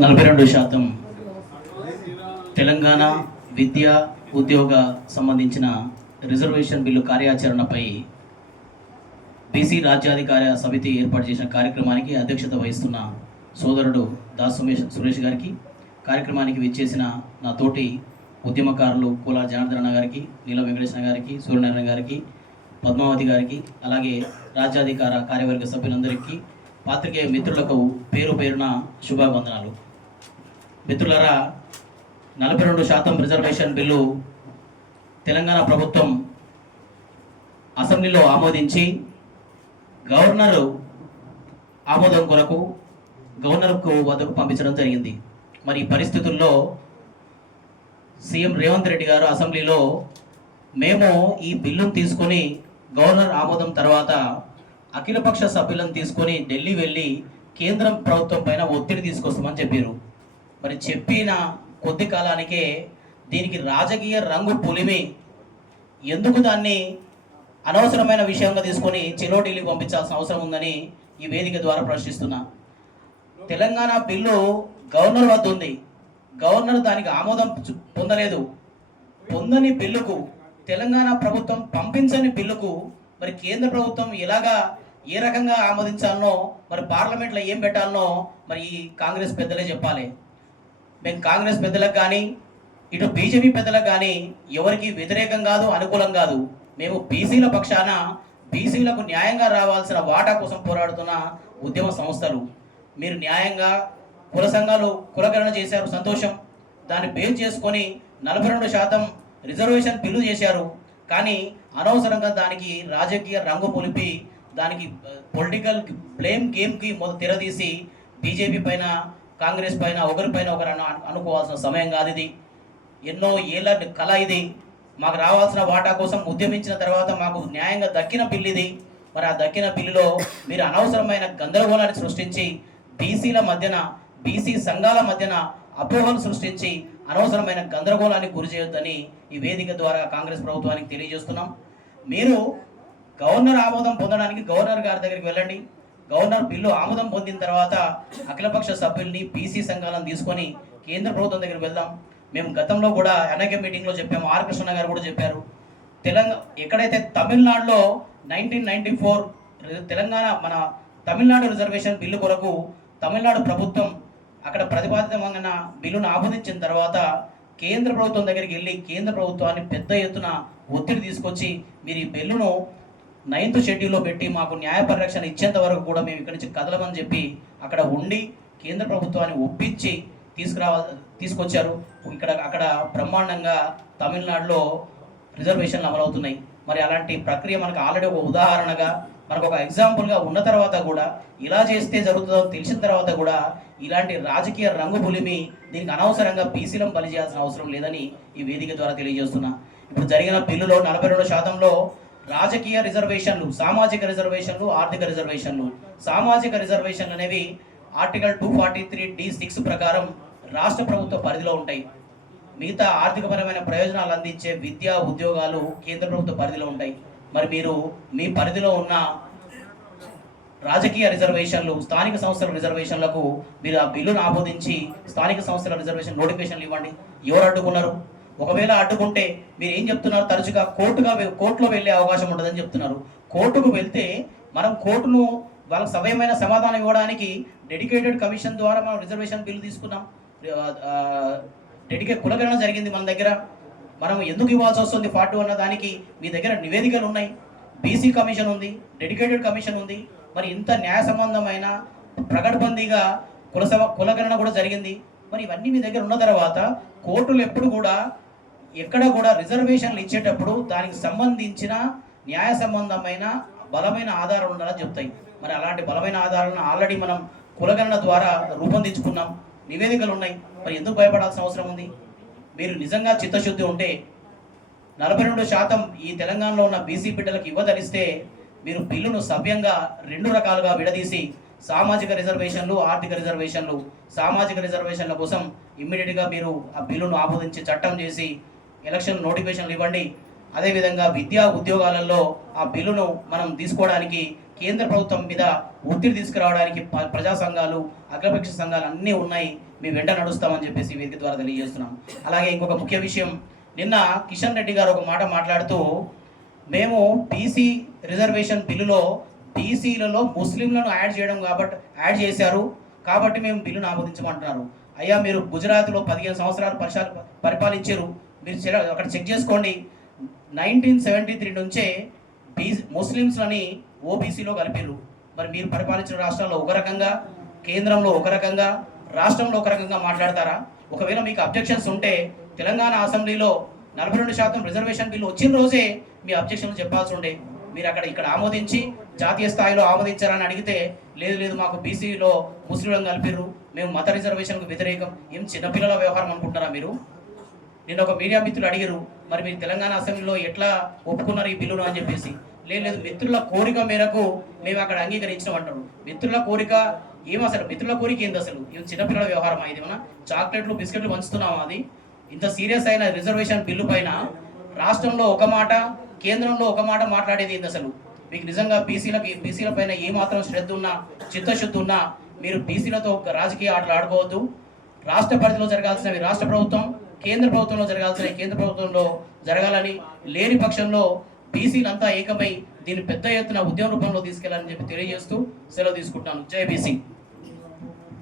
నలభై రెండు శాతం తెలంగాణ విద్య ఉద్యోగ సంబంధించిన రిజర్వేషన్ బిల్లు కార్యాచరణపై బీసీ రాజ్యాధికార సమితి ఏర్పాటు చేసిన కార్యక్రమానికి అధ్యక్షత వహిస్తున్న సోదరుడు దాస్ సుమేష్ సురేష్ గారికి కార్యక్రమానికి విచ్చేసిన నా తోటి ఉద్యమకారులు కోలా జనార్దన గారికి నీల వెంకటేశ్వర గారికి సూర్యనారాయణ గారికి పద్మావతి గారికి అలాగే రాజ్యాధికార కార్యవర్గ సభ్యులందరికీ పాత్రికేయ మిత్రులకు పేరు పేరున శుభావందనాలు. మిత్రులరా నలభై రెండు శాతం రిజర్వేషన్ బిల్లు తెలంగాణ ప్రభుత్వం అసెంబ్లీలో ఆమోదించి గవర్నరు ఆమోదం కొరకు గవర్నర్కు వద్దకు పంపించడం జరిగింది. మరి ఈ పరిస్థితుల్లో సీఎం రేవంత్ రెడ్డి గారు అసెంబ్లీలో మేము ఈ బిల్లును తీసుకొని గవర్నర్ ఆమోదం తర్వాత అఖిలపక్ష సభ్యులను తీసుకొని ఢిల్లీ వెళ్ళి కేంద్రం ప్రభుత్వం పైన ఒత్తిడి తీసుకొస్తామని చెప్పారు. మరి చెప్పిన కొద్ది కాలానికే దీనికి రాజకీయ రంగు పులిమి. ఎందుకు దాన్ని అనవసరమైన విషయంగా తీసుకొని చెలో ఢిల్లీ పంపించాల్సిన అవసరం ఉందని ఈ వేదిక ద్వారా ప్రశ్నిస్తున్నా. తెలంగాణ బిల్లు గవర్నర్ వద్ద ఉంది. గవర్నర్ దానికి ఆమోదం పొందలేదు. పొందని బిల్లుకు తెలంగాణ ప్రభుత్వం పంపించని బిల్లుకు మరి కేంద్ర ప్రభుత్వం ఎలాగా ఏ రకంగా ఆమోదించాలనో మరి పార్లమెంట్లో ఏం పెట్టాలనో మరి ఈ కాంగ్రెస్ పెద్దలే చెప్పాలి. మేము కాంగ్రెస్ పెద్దలకు కానీ ఇటు బీజేపీ పెద్దలకు కానీ ఎవరికి వ్యతిరేకం కాదు అనుకూలం కాదు. మేము బీసీల పక్షాన బీసీలకు న్యాయంగా రావాల్సిన వాటా కోసం పోరాడుతున్న ఉద్యమ సంస్థలు. మీరు న్యాయంగా కుల సంఘాలు కులకరణ చేశారు సంతోషం. దాన్ని బేస్ చేసుకొని నలభై రెండు శాతం రిజర్వేషన్ బిల్లు చేశారు. కానీ అనవసరంగా దానికి రాజకీయ రంగు పొలిపి దానికి పొలిటికల్ బ్లేమ్ గేమ్కి తెరదీసి బీజేపీ పైన కాంగ్రెస్ పైన ఒకరిపైన ఒకరు అను అనుకోవాల్సిన సమయం కాదు ఇది. ఎన్నో ఏళ్ళ కళ ఇది. మాకు రావాల్సిన వాటా కోసం ఉద్యమించిన తర్వాత మాకు న్యాయంగా దక్కిన బిల్లు ఇది. మరి ఆ దక్కిన బిల్లులో మీరు అనవసరమైన గందరగోళాన్ని సృష్టించి బీసీల మధ్యన బీసీ సంఘాల మధ్యన అపోహలు సృష్టించి అనవసరమైన గందరగోళానికి గురి చేయొద్దని ఈ వేదిక ద్వారా కాంగ్రెస్ ప్రభుత్వానికి తెలియజేస్తున్నాం. మీరు గవర్నర్ ఆమోదం పొందడానికి గవర్నర్ గారి దగ్గరికి వెళ్ళండి. గవర్నర్ బిల్లు ఆమోదం పొందిన తర్వాత అఖిలపక్ష సభ్యుల్ని బీసీ సంఘాలను తీసుకొని కేంద్ర ప్రభుత్వం దగ్గరికి వెళ్దాం. మేము గతంలో కూడా ఎన్ఐకే మీటింగ్లో చెప్పాము. ఆర్ కృష్ణ గారు కూడా చెప్పారు. తెలంగాణ ఎక్కడైతే తమిళనాడులో నైన్టీన్ నైన్టీ ఫోర్ తెలంగాణ మన తమిళనాడు రిజర్వేషన్ బిల్లు కొరకు తమిళనాడు ప్రభుత్వం అక్కడ ప్రతిపాదితమైన బిల్లును ఆమోదించిన తర్వాత కేంద్ర ప్రభుత్వం దగ్గరికి వెళ్ళి కేంద్ర ప్రభుత్వాన్ని పెద్ద ఎత్తున ఒత్తిడి తీసుకొచ్చి మీరు ఈ బిల్లును నైన్త్ షెడ్యూల్లో పెట్టి మాకు న్యాయ పరిరక్షణ ఇచ్చేంత వరకు కూడా మేము ఇక్కడి నుంచి కదలమని చెప్పి అక్కడ ఉండి కేంద్ర ప్రభుత్వాన్ని ఒప్పించి తీసుకురావ తీసుకొచ్చారు. ఇక్కడ అక్కడ బ్రహ్మాండంగా తమిళనాడులో రిజర్వేషన్లు అమలవుతున్నాయి. మరి అలాంటి ప్రక్రియ మనకు ఆల్రెడీ ఒక ఉదాహరణగా మనకు ఒక ఎగ్జాంపుల్గా ఉన్న తర్వాత కూడా ఇలా చేస్తే జరుగుతుందో తెలిసిన తర్వాత కూడా ఇలాంటి రాజకీయ రంగు పులిమి దీనికి అనవసరంగా బీసీలం బలి చేయాల్సిన అవసరం లేదని ఈ వేదిక ద్వారా తెలియజేస్తున్నా. ఇప్పుడు జరిగిన బిల్లులో నలభై రెండు శాతంలో రాజకీయ రిజర్వేషన్లు సామాజిక రిజర్వేషన్లు ఆర్థిక రిజర్వేషన్లు. సామాజిక రిజర్వేషన్లు అనేవి article two forty three D six ప్రకారం రాష్ట్ర ప్రభుత్వ పరిధిలో ఉంటాయి. మిగతా ఆర్థికపరమైన ప్రయోజనాలు అందించే విద్యా ఉద్యోగాలు కేంద్ర ప్రభుత్వ పరిధిలో ఉంటాయి. మరి మీరు మీ పరిధిలో ఉన్న రాజకీయ రిజర్వేషన్లు స్థానిక సంస్థల రిజర్వేషన్లకు మీరు ఆ బిల్లును ఆమోదించి స్థానిక సంస్థల రిజర్వేషన్ నోటిఫికేషన్లు ఇవ్వండి. ఎవరు అడ్డుకున్నారు? ఒకవేళ అడ్డుకుంటే మీరు ఏం చెప్తున్నారు? తరచుగా కోర్టుగా కోర్టులో వెళ్ళే అవకాశం ఉండదని చెప్తున్నారు. కోర్టుకు వెళ్తే మనం కోర్టును వాళ్ళకి సవ్యమైన సమాధానం ఇవ్వడానికి డెడికేటెడ్ కమిషన్ ద్వారా మనం రిజర్వేషన్ బిల్లు తీసుకున్నాం. డెడికేట్ కులగణన జరిగింది మన దగ్గర. మనం ఎందుకు ఇవ్వాల్సి వస్తుంది ఫార్టీ అన్న దానికి మీ దగ్గర నివేదికలు ఉన్నాయి. బీసీ కమిషన్ ఉంది డెడికేటెడ్ కమిషన్ ఉంది. మరి ఇంత న్యాయ సంబంధమైన ప్రకటబందీగా కుల సమ కులగణన కూడా జరిగింది. మరి ఇవన్నీ మీ దగ్గర ఉన్న తర్వాత కోర్టులు ఎప్పుడు కూడా ఎక్కడ కూడా రిజర్వేషన్లు ఇచ్చేటప్పుడు దానికి సంబంధించిన న్యాయ సంబంధమైన బలమైన ఆధారాలు ఉండాలని చెప్తాయి. మరి అలాంటి బలమైన ఆధారాలను ఆల్రెడీ మనం కులగణన ద్వారా రూపొందించుకున్నాం. నివేదికలు ఉన్నాయి. మరి ఎందుకు భయపడాల్సిన అవసరం ఉంది? మీరు నిజంగా చిత్తశుద్ధి ఉంటే నలభై రెండు శాతం ఈ తెలంగాణలో ఉన్న బీసీ బిడ్డలకు ఇవ్వదలిస్తే మీరు బిల్లును సవ్యంగా రెండు రకాలుగా విడదీసి సామాజిక రిజర్వేషన్లు ఆర్థిక రిజర్వేషన్లు సామాజిక రిజర్వేషన్ల కోసం ఇమ్మీడియట్గా మీరు ఆ బిల్లును ఆమోదించి చట్టం చేసి ఎలక్షన్ నోటిఫికేషన్లు ఇవ్వండి. అదేవిధంగా విద్యా ఉద్యోగాలలో ఆ బిల్లును మనం తీసుకోవడానికి కేంద్ర ప్రభుత్వం మీద ఒత్తిడి తీసుకురావడానికి ప్రజా సంఘాలు అఖిలపక్ష సంఘాలు అన్నీ ఉన్నాయి. మీ వెంట నడుస్తామని చెప్పేసి వేదిక ద్వారా తెలియజేస్తున్నాం. అలాగే ఇంకొక ముఖ్య విషయం నిన్న కిషన్ రెడ్డి గారు ఒక మాట మాట్లాడుతూ మేము బీసీ రిజర్వేషన్ బిల్లులో బీసీలలో ముస్లింలను యాడ్ చేయడం కాబట్టి యాడ్ చేశారు. కాబట్టి మేము బిల్లును ఆమోదించమంటున్నారు. అయ్యా మీరు గుజరాత్లో పదిహేను సంవత్సరాలు పరిశా పరిపాలించారు. మీరు అక్కడ చెక్ చేసుకోండి. నైన్టీన్ సెవెంటీ త్రీ నుంచే బీ ముస్లిమ్స్లని ఓబీసీలో కలిపారు. మరి మీరు పరిపాలించిన రాష్ట్రాల్లో ఒక రకంగా కేంద్రంలో ఒక రకంగా రాష్ట్రంలో ఒక రకంగా మాట్లాడతారా? ఒకవేళ మీకు అబ్జెక్షన్స్ ఉంటే తెలంగాణ అసెంబ్లీలో నలభై రెండు శాతం రిజర్వేషన్ బిల్లు వచ్చిన రోజే మీ అబ్జెక్షన్లు చెప్పాల్సి ఉండే. మీరు అక్కడ ఇక్కడ ఆమోదించి జాతీయ స్థాయిలో ఆమోదించారని అడిగితే లేదు లేదు మాకు బీసీలో ముస్లింలను కలిపిర్రు మేము మత రిజర్వేషన్కు వ్యతిరేకం. ఏం చిన్నపిల్లల వ్యవహారం అనుకుంటున్నారా మీరు? నిన్న ఒక మీడియా మిత్రులు అడిగారు మరి మీరు తెలంగాణ అసెంబ్లీలో ఎట్లా ఒప్పుకున్నారు ఈ బిల్లును అని చెప్పేసి. లేదు లేదు మిత్రుల కోరిక మేరకు మేము అక్కడ అంగీకరించడం అంటారు మిత్రుల కోరిక ఏం అసలు? మిత్రుల కోరిక ఏంది అసలు? ఇవి చిన్నపిల్లల వ్యవహారం ఇది మన చాక్లెట్లు బిస్కెట్లు పంచుతున్నామా అది? ఇంత సీరియస్ అయిన రిజర్వేషన్ బిల్లు పైన రాష్ట్రంలో ఒక మాట కేంద్రంలో ఒక మాట మాట్లాడేది ఏంది అసలు? మీకు నిజంగా బీసీలకి బీసీల పైన ఏ మాత్రం శ్రద్ధ ఉన్నా చిత్తశుద్ధి ఉన్నా మీరు బీసీలతో రాజకీయ ఆటలు ఆడుకోవద్దు. రాష్ట్ర పరిధిలో జరగాల్సినవి రాష్ట్ర ప్రభుత్వం కేంద్ర ప్రభుత్వంలో జరగాల్సినవి కేంద్ర ప్రభుత్వంలో జరగాలని లేని పక్షంలో బీసీలంతా ఏకమై దీన్ని పెద్ద ఎత్తున ఉద్యమ రూపంలో తీసుకెళ్ళాలని చెప్పి తెలియజేస్తూ సెలవు తీసుకుంటాను జై బీసీ.